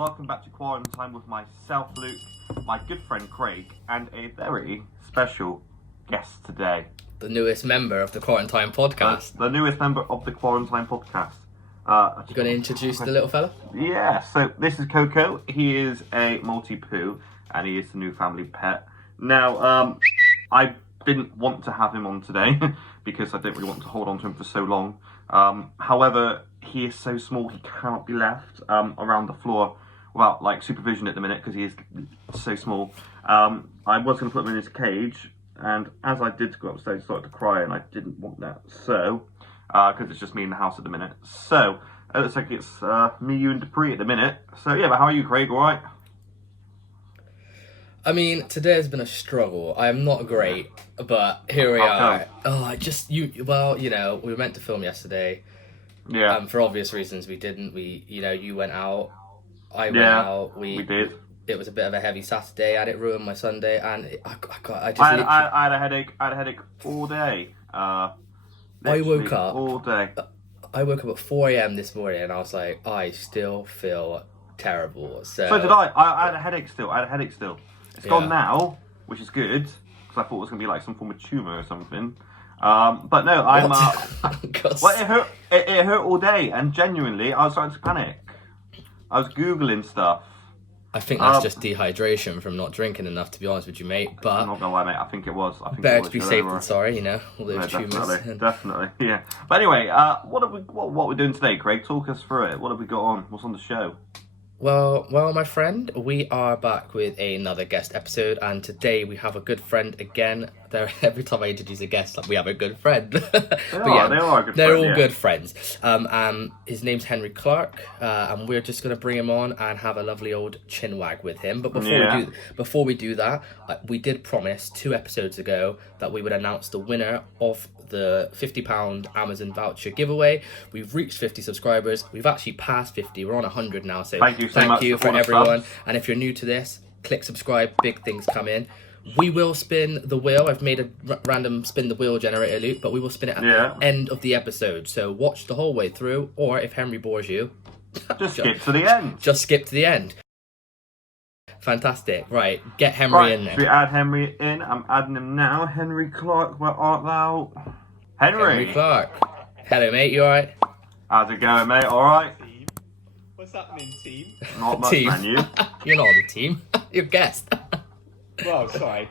welcome back to Quarantine with myself, Luke, my good friend Craig, and a very special guest today. The newest member of the Quarantime Podcast. The newest member of the Quarantine Podcast. You going to introduce the little fella? Yeah, so this is Coco. He is a Maltipoo, and he is the new family pet. Now, I didn't want to have him on today, because I didn't really want to hold on to him for so long. However, he is so small he cannot be left around the floor without supervision at the minute because he is so small. I was going to put him in his cage, and as I did go upstairs, I started to cry, and I didn't want that. So, because it's just me in the house at the minute. So, it looks like it's me, you, and Dupree at the minute. So yeah, but how are you, Craig? All right? I mean, today has been a struggle. I am not great, but here we are. Oh, we were meant to film yesterday. Yeah. For obvious reasons, we didn't. You went out. I went out. We did. It was a bit of a heavy Saturday, and it ruined my Sunday. And I had a headache. I had a headache all day. I woke up all day. I woke up at 4 a.m. this morning, and I was like, I still feel terrible. So did I. I had a headache still. It's gone now, which is good, because I thought it was going to be some form of tumour or something. But no, I'm... well, it hurt all day, and genuinely, I was starting to panic. I was Googling stuff. I think that's just dehydration from not drinking enough, to be honest with you, mate. But I'm not going to lie, mate, I think it was. Better to be safe than sorry, all those tumours. Definitely, yeah. But anyway, what we're doing today, Craig? Talk us through it. What have we got on? What's on the show? Well, my friend, we are back with another guest episode, and today we have a good friend again. Every time I introduce a guest, we have a good friend. They are good They're all good friends. His name's Henry Clarke, and we're just going to bring him on and have a lovely old chinwag with him. But before we do that, we did promise 2 episodes ago that we would announce the winner of the £50 Amazon voucher giveaway. We've reached 50 subscribers. We've actually passed 50. We're on 100 now. So thank you for everyone. And if you're new to this, click subscribe. Big things come in. We will spin the wheel. I've made a random spin the wheel generator, Luke, but we will spin it at the end of the episode. So watch the whole way through, or if Henry bores you, just skip to the end. Just skip to the end. Fantastic. Right, get Henry in there. Should we add Henry in? I'm adding him now. Henry Clarke, where art thou? Henry Clarke. Hello, mate. You alright? How's it going, mate? Alright? What's happening, team? Not much, team. man, you? You're not on the team. You're guest. Well, sorry.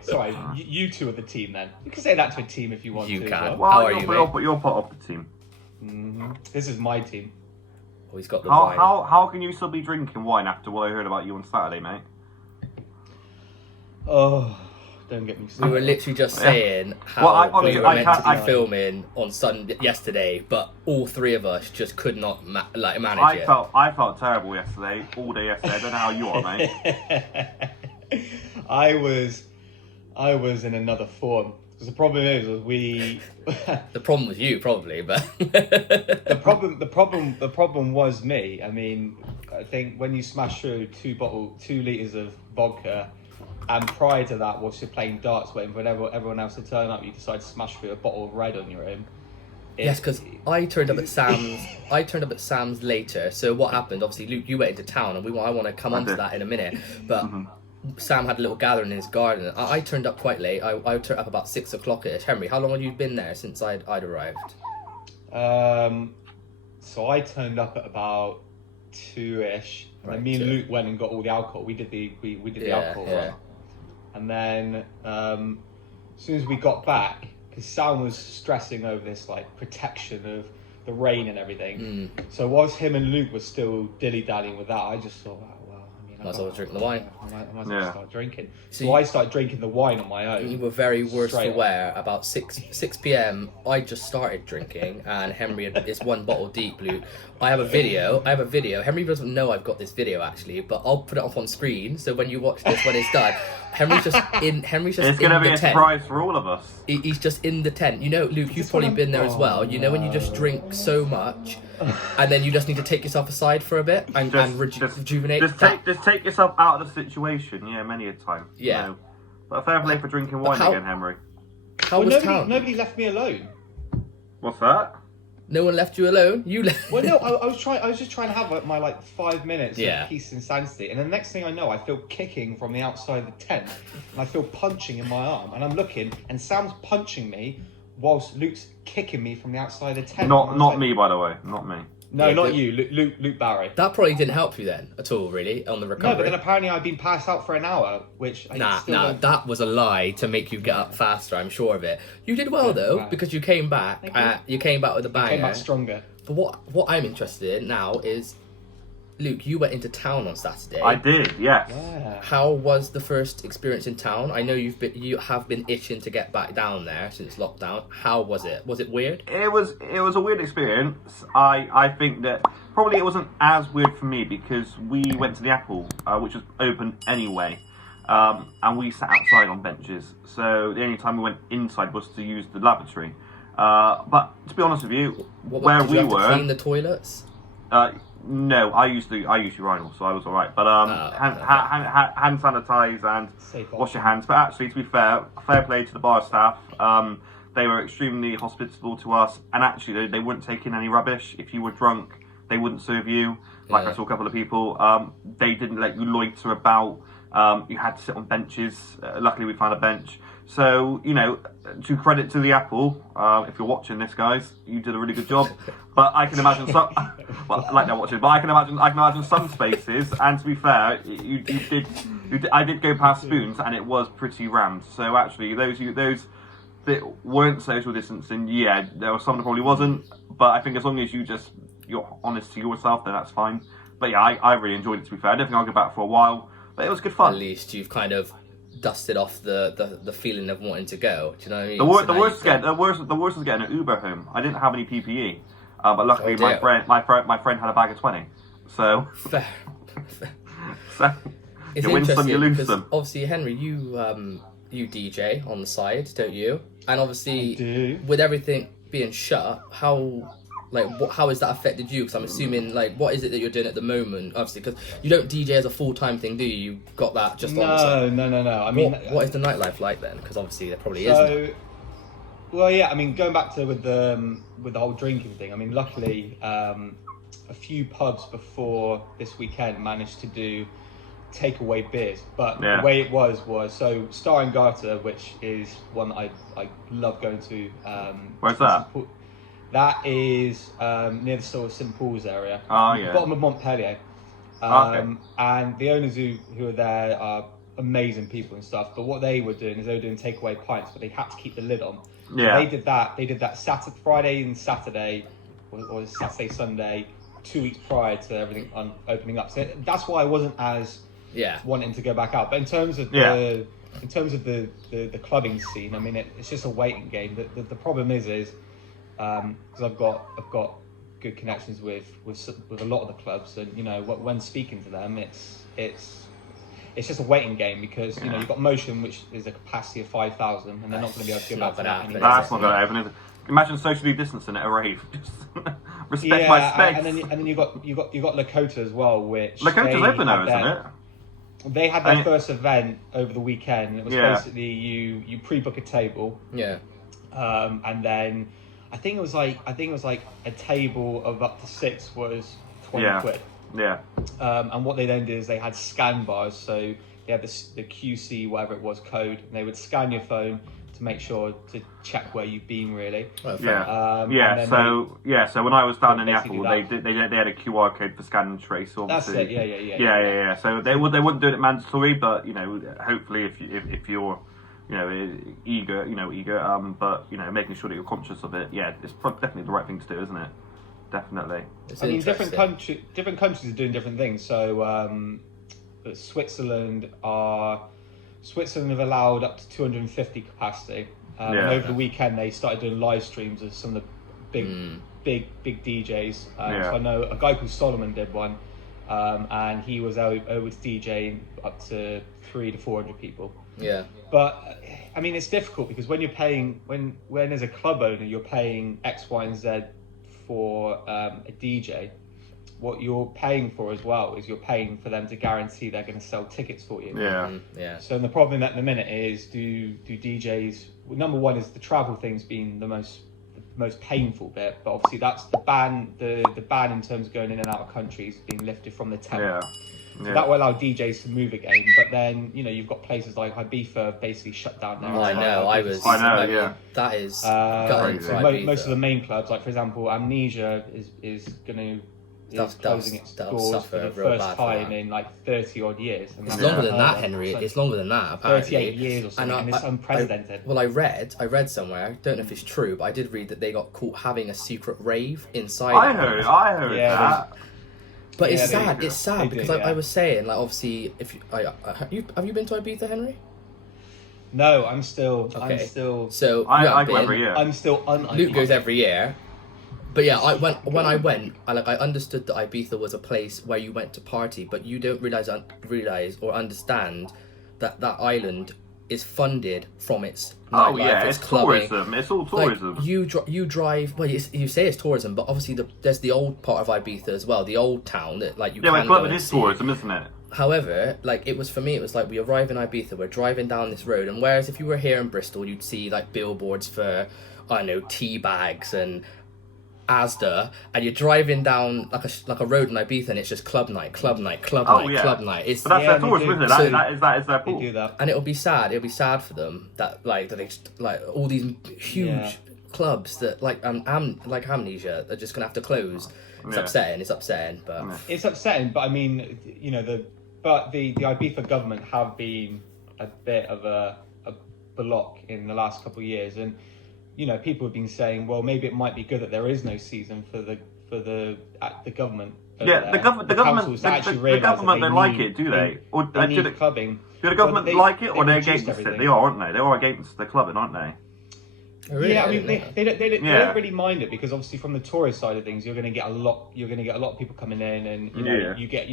You two are the team then. You can say that to a team if you want to. You can. Well, how are you, mate? But you're part of the team. Mm-hmm. This is my team. Oh, he's got the wine. How can you still be drinking wine after what I heard about you on Saturday, mate? Oh, don't get me started. We were literally just saying how we were meant to be filming on Sunday yesterday, but all 3 of us just could not manage it. I felt terrible yesterday, all day yesterday. I don't know how you are, mate. I was in another form. Because the problem is we. The problem was you, probably, but the problem was me. I mean, I think when you smash through 2 litres of vodka, and prior to that, whilst you're playing darts, waiting for everyone else to turn up, you decide to smash through a bottle of red on your own. Yes, because I turned up at Sam's later. So what happened? Obviously, Luke, you went into town, and I want to come on to that in a minute. But Sam had a little gathering in his garden. I turned up quite late. I turned up about 6 o'clock-ish. Henry, how long had you been there since I'd arrived? So I turned up at about 2-ish. And then me and Luke went and got all the alcohol. We did the alcohol run. And then as soon as we got back, because Sam was stressing over this protection of the rain and everything. So whilst him and Luke were still dilly-dallying with that, I just thought, might as well drink the wine. I might as well start drinking. So I started drinking the wine on my own. You were very worse for wear. About 6 p.m, I just started drinking, and Henry is 1 bottle deep, Luke. I have a video. Henry doesn't know I've got this video, actually, but I'll put it up on screen, so when you watch this, when it's done, Henry's just in the tent. It's going to be a surprise for all of us. He's just in the tent. Luke, you've probably been there as well. When you just drink so much, and then you just need to take yourself aside for a bit and rejuvenate. Just take yourself out of the situation, many a time. Yeah. But fair play for drinking wine again, Henry. How was town? Nobody left me alone. What's that? No one left you alone. You left. Well, no, I was just trying to have my 5 minutes Yeah. of peace and sanity, and the next thing I know, I feel kicking from the outside of the tent, and I feel punching in my arm, and I'm looking, and Sam's punching me, whilst Luke's kicking me from the outside of the tent. Not me, by the way. Not me. No, Yeah, not you, Luke Barry. That probably didn't help you then at all, really, on the recovery. No, but then apparently I've been passed out for an hour, which I still don't... that was a lie to make you get up faster. I'm sure of it. You did well though, right. because you came back. You came back with a banger. Came back stronger. But what I'm interested in now is, Luke, you went into town on Saturday. I did, yes. Yeah. How was the first experience in town? I know you have been itching to get back down there since lockdown. How was it? Was it weird? It was a weird experience. I think that probably it wasn't as weird for me because we went to the Apple, which was open anyway, and we sat outside on benches. So the only time we went inside was to use the lavatory. But to be honest with you, where did we you have were, to clean the toilets? no, I used urinal, so I was all right. But hand sanitize and wash your hands. But actually, to be fair play to the bar staff. They were extremely hospitable to us, and actually, they wouldn't take in any rubbish. If you were drunk, they wouldn't serve you. Like I saw a couple of people, they didn't let you loiter about. You had to sit on benches. Luckily, we found a bench. So, to credit to the Apple, if you're watching this, guys, you did a really good job. But I can imagine some, well, like they're watching, but I can imagine some spaces. And to be fair, you did. I did go past Spoons, and it was pretty rammed. So actually, those that weren't social distancing, yeah, there was some that probably wasn't. But I think as long as you're honest to yourself, then that's fine. But yeah, I really enjoyed it. To be fair, I don't think I'll go back for a while, but it was good fun. At least you've kind of dusted off the feeling of wanting to go. Do you know what I mean? The worst was getting an Uber home. I didn't have any PPE, but luckily my friend had a bag of 20. So fair. so It's you win some, you lose because some. obviously, Henry, you DJ on the side, don't you? And obviously, I do. with everything being shut, how has that affected you? Because I'm assuming, what is it that you're doing at the moment? Obviously, because you don't DJ as a full-time thing, do you? You've got that just on the side. No. I mean, what is the nightlife like then? Because obviously there probably isn't. Well, yeah. I mean, going back to with the whole drinking thing. I mean, luckily, a few pubs before this weekend managed to do takeaway beers, but the way it was so Star and Garter, which is one that I love going to. Where's that? That is near the sort of St Paul's area, bottom of Montpellier. And the owners who are there are amazing people and stuff. But what they were doing is they were doing takeaway pints, but they had to keep the lid on. Yeah. So they did that Friday and Saturday, or Saturday Sunday, 2 weeks prior to everything opening up. So that's why I wasn't as wanting to go back out. But in terms of the clubbing scene, I mean, it's just a waiting game. The problem is because I've got good connections with a lot of the clubs, and when speaking to them, it's just a waiting game because you've got Motion, which is a capacity of 5,000, and they're not going to be able to go back to that anymore. That's not going to happen, is it? Imagine socially distancing at a rave. Just respect my space. And then you got Lakota as well, which Lakota's open now, isn't it? They had their first event over the weekend. It was basically you pre-book a table. Yeah. And then I think it was like a table of up to 6 was 20 quid. Yeah. And what they then did is they had scan bars, so they had the QC whatever it was code, and they would scan your phone to make sure to check where you've been really. So when I was down in the Apple, they had a QR code for scan and trace. Obviously. That's it. Yeah. So they wouldn't do it mandatory, but hopefully if you're eager, but making sure that you're conscious of it. Yeah, it's definitely the right thing to do, isn't it? Definitely. I mean, different countries are doing different things. So Switzerland have allowed up to 250 capacity. And over the weekend they started doing live streams of some of the big DJs. So I know a guy called Solomon did one, and he was over to DJing up to 300 to 400 people. Yeah. But I mean, it's difficult because when you're paying, when as a club owner you're paying X, Y, and Z for a DJ, what you're paying for as well is you're paying for them to guarantee they're going to sell tickets for you. Yeah. So the problem at the minute is do DJs? Well, number one is the travel thing's been the most most painful bit. But obviously, that's the ban. The ban in terms of going in and out of countries being lifted from the 10th. Yeah. So that will allow DJs to move again. But then, you've got places like Ibiza basically shut down there. I know. Yeah. That is. So most of the main clubs, like for example, Amnesia is going to. Closing its doors for the first time in like 30 odd years. And it's longer than that, Henry. It's longer than that, apparently. 38 years or something, and it's unprecedented. I read somewhere, I don't know if it's true, but I did read that they got caught having a secret rave inside. I heard that. But it's sad because I was saying, like, obviously, if have you been to Ibiza, Henry? No, I'm still. So I go every year. I'm still Luke goes every year. But yeah, when I went, I understood that Ibiza was a place where you went to party, but you don't realize or understand that island is funded from its nightlife, it's clubbing. tourism. It's all tourism. Like, you drive. Well, you say it's tourism, but obviously there's the old part of Ibiza as well, the old town that like you. Yeah, but clubbing is tourism, isn't it? However, like it was like we arrive in Ibiza, we're driving down this road, and whereas if you were here in Bristol, you'd see like billboards for tea bags and Asda, and you're driving down like a road in Ibiza, and it's just club night. Club night. It's, but that's their tourism, isn't it? So, that is their pool. They do that. And it'll be sad for them that all these huge clubs that like Amnesia are just gonna have to close. It's upsetting, but it's upsetting. But I mean, the Ibiza government have been a bit of a block in the last couple of years, and people have been saying, well, maybe it might be good that there is no season for the government. Yeah, the government don't like it, do they? Or they need clubbing. Do the government like it, or they're against it? They are, aren't they? They are against the clubbing, aren't they? Really? Yeah, I mean, they don't really mind it because obviously from the tourist side of things, you're going to get a lot of people coming in, and you get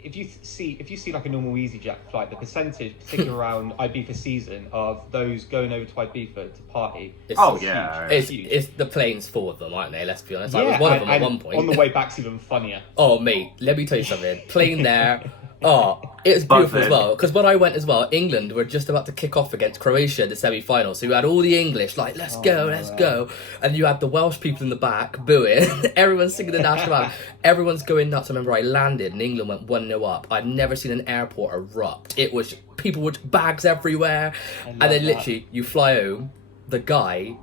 if you see like a normal EasyJet flight, the percentage, particularly around Ibiza season, of those going over to Ibiza to party, it's the planes full of them, aren't they? Let's be honest. I was one of them at one point. On the way back's even funnier. Oh mate, let me tell you something. Plane there. Oh, it was beautiful as well. Because when I went as well, England were just about to kick off against Croatia in the semi-final. So you had all the English like, let's go. And you had the Welsh people in the back booing. Everyone's singing the national anthem. Everyone's going nuts. I remember I landed and England went 1-0 up. I've never seen an airport erupt. It was, people with bags everywhere. And then literally, you fly home, the guy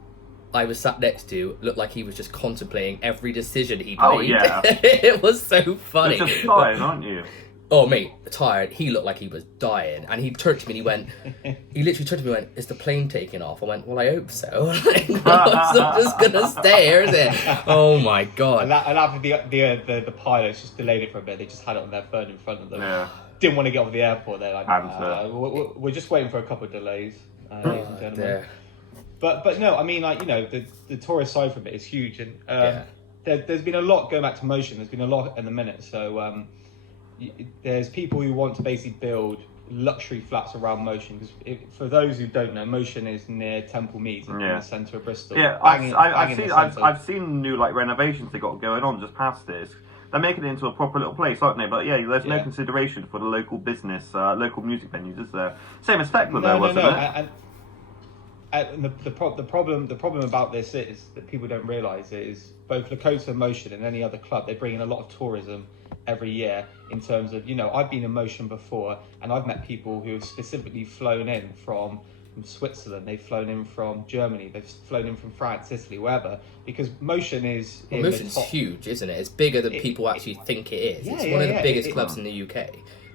I was sat next to looked like he was just contemplating every decision he made. Oh, yeah. It was so funny. You're just dying, aren't you? Oh, mate, tired. He looked like he was dying. And he turned to me and he literally turned to me and went, is the plane taking off? I went, well, I hope so. I'm just going to stay here, is it? Oh, my God. And after the pilots just delayed it for a bit, they just had it on their phone in front of them. Yeah. Didn't want to get off the airport. They're like, we're just waiting for a couple of delays, ladies and gentlemen. But no, I mean, like, the tourist side from it is huge. And there's been a lot going back to Motion. There's been a lot in the minute. So, there's people who want to basically build luxury flats around Motion, because for those who don't know, Motion is near Temple Meads in the centre of Bristol. Yeah, I've seen new like renovations they got going on just past this. They're making it into a proper little place, aren't they? But there's no consideration for the local business, local music venues, is there? Same as Feckley, wasn't it? And the problem about this is that people don't realise is both Lakota, Motion, and any other club, they bring in a lot of tourism every year in terms of, I've been in Motion before, and I've met people who have specifically flown in from Switzerland, they've flown in from Germany, they've flown in from France, Italy, wherever, because Motion is Motion's huge, isn't it? It's bigger than people actually think it is. It's one of the biggest clubs in the UK.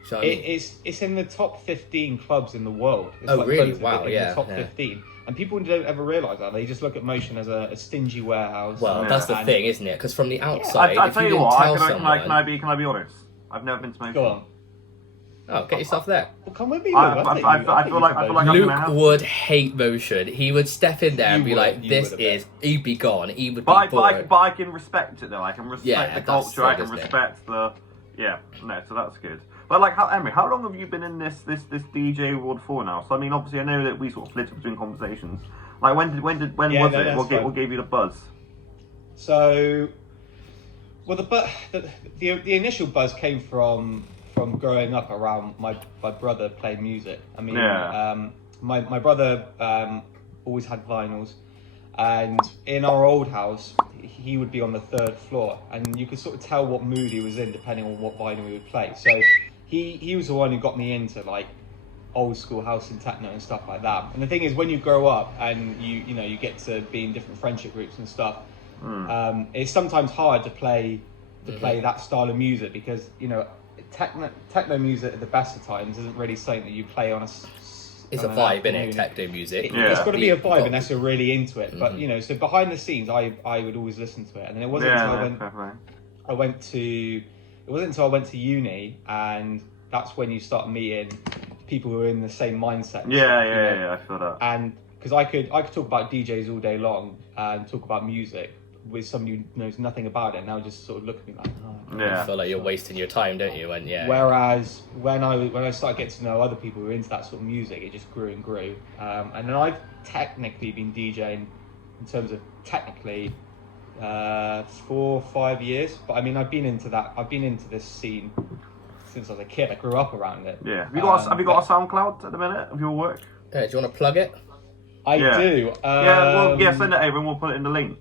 So, I mean, it's in the top 15 clubs in the world. It's really? Wow, the top 15. And people don't ever realise that. They just look at Motion as a stingy warehouse. Well, that's the thing, isn't it? Because from the outside, I'll tell you what, can I be honest? I've never been to Motion. Go on. Oh, get yourself there. Well, come with me. I feel like Luke would hate Motion. He would step in there and be like, he'd be gone. He would be bored. But I can respect it though. I can respect the culture. I can respect the... so that's good. But like, Henry, how long have you been in this DJ world for now? So I mean, obviously, I know that we sort of flitted between conversations. Like, when was it? What gave you the buzz? So, well, the initial buzz came from growing up around my brother playing music. I mean, my brother always had vinyls, And in our old house, he would be on the 3rd floor, and you could sort of tell what mood he was in depending on what vinyl we would play. So he was the one who got me into like old school house and techno and stuff like that. And the thing is, when you grow up and you get to be in different friendship groups and stuff, it's sometimes hard to play that style of music, because techno music at the best of times isn't really something that you play on it's a vibe, innit? Techno music. It's got to be a vibe unless you're really into it. But so behind the scenes, I would always listen to it, and then it wasn't until I went to uni, and that's when you start meeting people who are in the same mindset. I feel that. And because I could talk about DJs all day long and talk about music with somebody who knows nothing about it, and they'll just sort of look at me like, you feel like you're wasting your time, don't you? And Whereas when I started getting to know other people who were into that sort of music, it just grew and grew. And then I've technically been DJing in terms of technically 4 or 5 years, but I mean I've been into this scene since I was a kid. I grew up around it. Yeah. Have you got a SoundCloud at the minute of your work? Do you want to plug it? I do. Send it over and we'll put it in the link.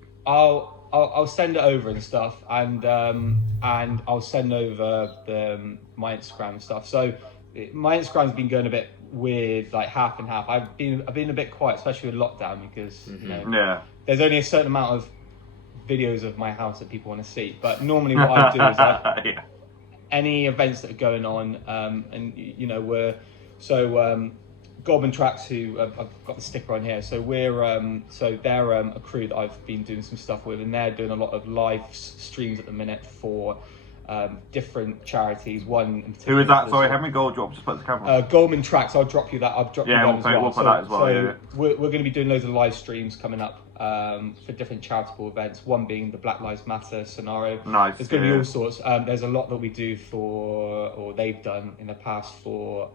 I'll send it over and stuff, and I'll send over my Instagram and stuff. So my Instagram's been going a bit weird, like half and half. I've been a bit quiet, especially with lockdown, because there's only a certain amount of videos of my house that people want to see. But normally what I do is any events that are going on, and we're Goldman Tracks, who I've got the sticker on here. So they're a crew that I've been doing some stuff with, and they're doing a lot of live streams at the minute for different charities. One in particular. Who is that? Sorry, Henry Gold drop. Just put the camera. Goldman Tracks. I'll drop you that. I'll drop you that as well. We'll put that as well. So we're going to be doing loads of live streams coming up for different charitable events. One being the Black Lives Matter scenario. Nice. There's going to be all sorts. There's a lot that we do or they've done in the past for.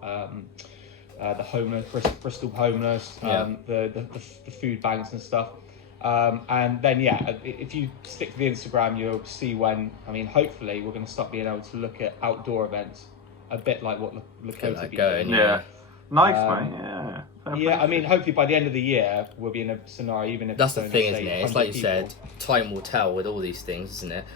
The homeless, Bristol homeless, the food banks and stuff, and then if you stick to the Instagram, you'll see when. I mean, hopefully, we're going to start being able to look at outdoor events, a bit like what Lakota be doing. Yeah, nice, mate. Yeah. I mean, hopefully by the end of the year, we'll be in a scenario. Even if that's the thing, isn't it? It's like you said, time will tell with all these things, isn't it?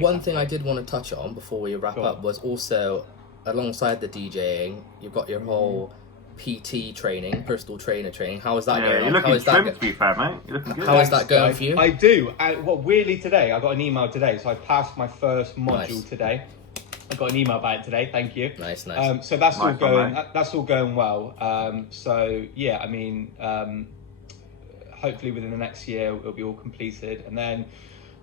One thing I did want to touch on before we wrap up was also, alongside the DJing, you've got your whole PT training, personal trainer training. How is that going? You're looking trim, to be fair, mate. You're looking good. How is that going for you? I do. Weirdly today, I got an email today, so I passed my first module today. I got an email about it today. Thank you. Nice. So that's all going. That's all going well. I mean, hopefully within the next year it'll be all completed, and then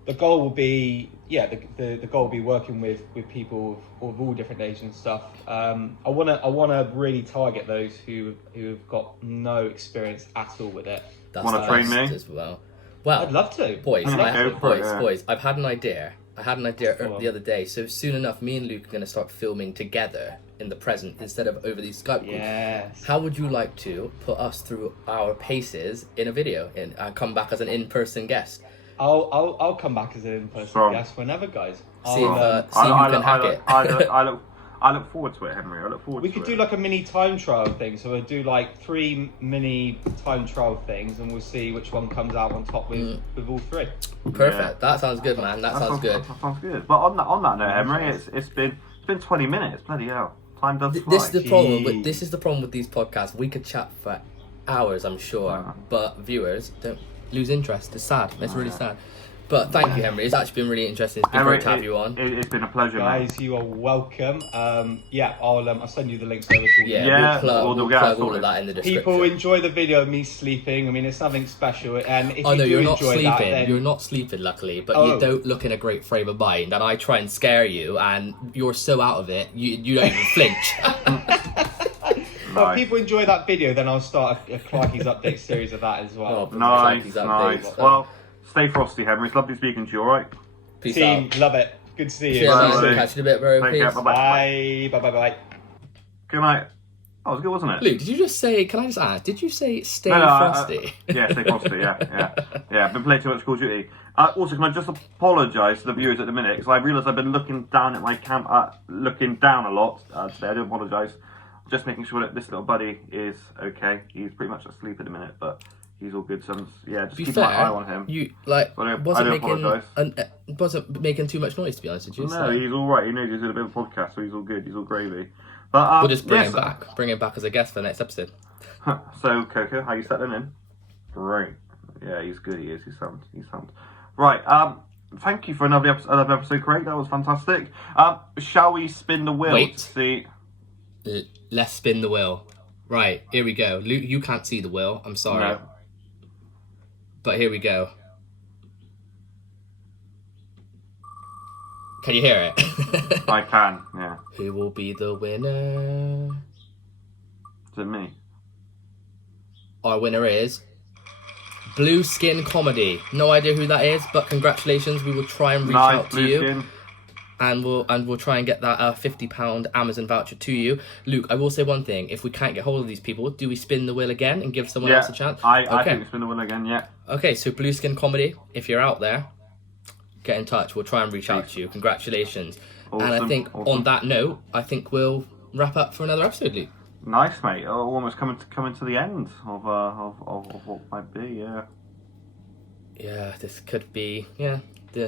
the goal will be, the goal will be working with people of all different ages and stuff. I wanna really target those who have got no experience at all with it. Want to train me as well? Well, I'd love to. Boys, I've had an idea. The other day. So soon enough, me and Luke are going to start filming together in the present instead of over these Skype calls. Yes. How would you like to put us through our paces in a video and come back as an in-person guest? I'll come back as an in-person guest whenever, guys. See if you can hack it. I look forward to it, Henry. We could do like a mini time trial thing. So we'll do like 3 mini time trial things, and we'll see which one comes out on top with all 3. Perfect. Yeah. That sounds good, man. That sounds good. That sounds good. But on that note, Henry, it's been 20 minutes. Bloody hell, time does fly. This is the problem with these podcasts. We could chat for hours, I'm sure, but viewers don't lose interest. It's sad. It's really sad. But thank you, Henry. It's actually been really interesting. It's been great to have you on. It's been a pleasure, guys. mate. You are welcome. I'll send you the links over to you. We'll plug all of that in the description. People enjoy the video of me sleeping. I mean, it's nothing special. And if you're not sleeping. You're not sleeping, luckily, but you don't look in a great frame of mind. And I try and scare you, and you're so out of it, you don't even flinch. Well, if people enjoy that video, then I'll start a Clarkey's update series of that as well. Nice. Well, stay frosty, Henry. It's lovely speaking to you, alright? Peace Team, out. Love it. Good to see you. Cheers, catch you in a bit, bro. Take care. Bye. Bye. Good night. That was good, wasn't it? Luke, did you just say, can I just ask, did you say stay frosty? Yeah, stay frosty, yeah. I've been playing too much Call of Duty. Also, can I just apologise to the viewers at the minute, because I realised I've been looking down at my looking down a lot today. I do apologise. Just making sure that this little buddy is okay. He's pretty much asleep at the minute, but He's all good. So yeah, just Be keep fair, my eye on him. You I wasn't making too much noise, to be honest with you. No, So he's all right. He knows he's in a bit of a podcast, so he's all good. He's all gravy. But we'll just bring him back. Bring him back as a guest for the next episode. So Coco, how you settling in? Great. Yeah, he's good. He is. He's sound. Right. Thank you for another episode, Craig. That was fantastic. Shall we spin the wheel? Wait. To see. Let's spin the wheel. Right, here we go. Luke, you can't see the wheel. I'm sorry. No. But here we go. Can you hear it? I can. Yeah. Who will be the winner? Is it me? Our winner is Blue Skin Comedy. No idea who that is, but congratulations. We will try and reach out to you. Skin. And we'll try and get that £50 Amazon voucher to you. Luke, I will say one thing. If we can't get hold of these people, do we spin the wheel again and give someone else a chance? I think we spin the wheel again, yeah. Okay, so Blue Skin Comedy, if you're out there, get in touch. We'll try and reach out to you. Congratulations. Awesome, and I think on that note, I think we'll wrap up for another episode, Luke. Nice, mate. Almost coming to the end of what might be, yeah. Yeah, this could be,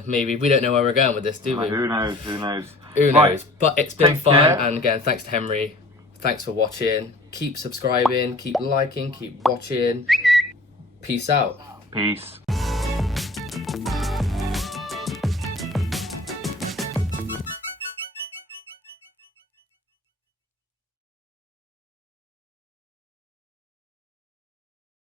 maybe. We don't know where we're going with this, do we? Who knows? Who knows? Right. But it's been Take fun. care. And again, thanks to Henry. Thanks for watching. Keep subscribing. Keep liking. Keep watching. Peace out. Peace.